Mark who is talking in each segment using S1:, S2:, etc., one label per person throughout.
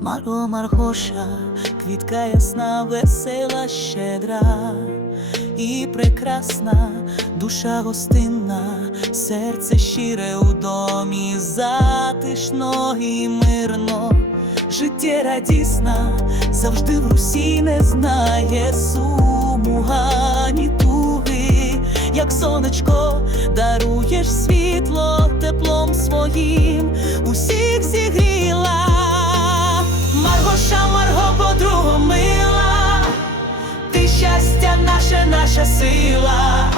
S1: Марго, Маргоша, квітка ясна, весела, щедра і прекрасна, душа гостинна, серце щире у домі, затишно і мирно, життя радісна, завжди в Русі не знає суму, гані туги, як сонечко, даруєш світло наша сила,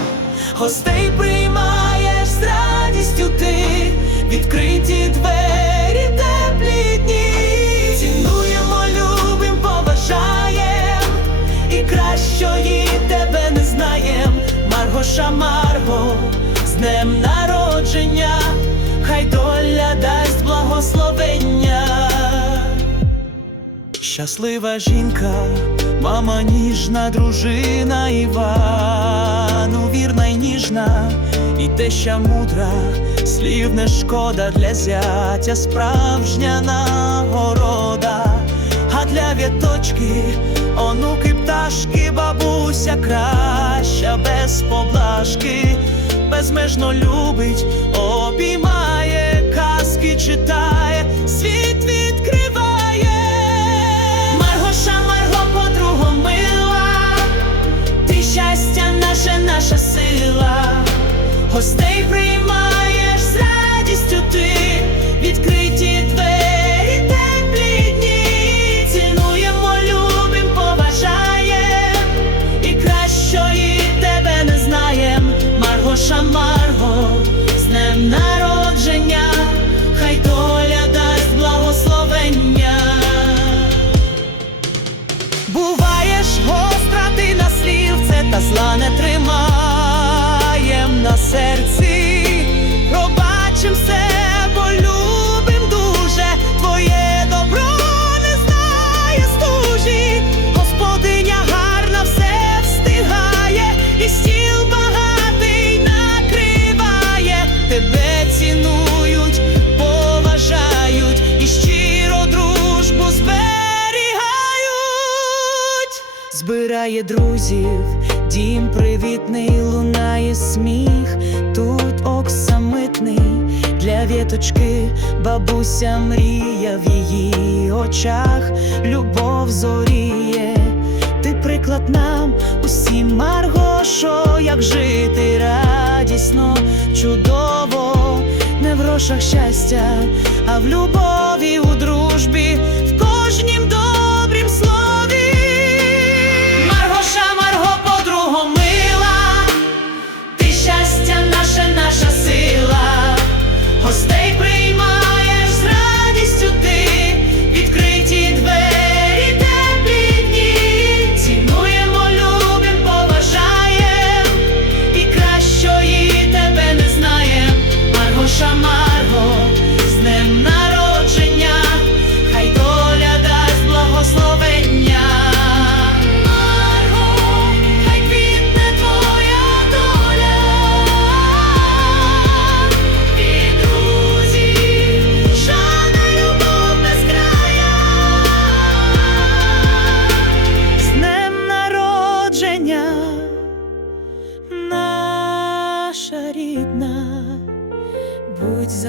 S1: гостей приймаєш з радістю ти, відкриті двері, теплі дні, цінуємо, любим, поважаєм, і кращої тебе не знаєм. Маргоша, Марго, з днем народження, хай доля дасть благословення. Щаслива жінка, мама ніжна, дружина Івану, вірна й ніжна, і теща мудра, слів не шкода для зятя, справжня нагорода, а для віточки, онуки, пташки, бабуся краща, без поблажки, безмежно любить, обіймає, казки читає, гостей приймаєш серці. Пробачим все, бо любим дуже, твоє добро не знає стужі. Господиня гарна все встигає, і стіл багатий накриває, тебе цінують, поважають. І щиро дружбу зберігають, збирає друзів, дім привітний, лунає сміх, для віточки, бабуся мрія в її очах, любов зоріє. Ти приклад нам усім, Маргошо, як жити радісно, чудово, не в грошах щастя, а в любові, у дружбі, в кожнім добрім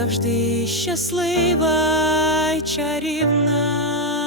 S1: завжди щаслива й чарівна.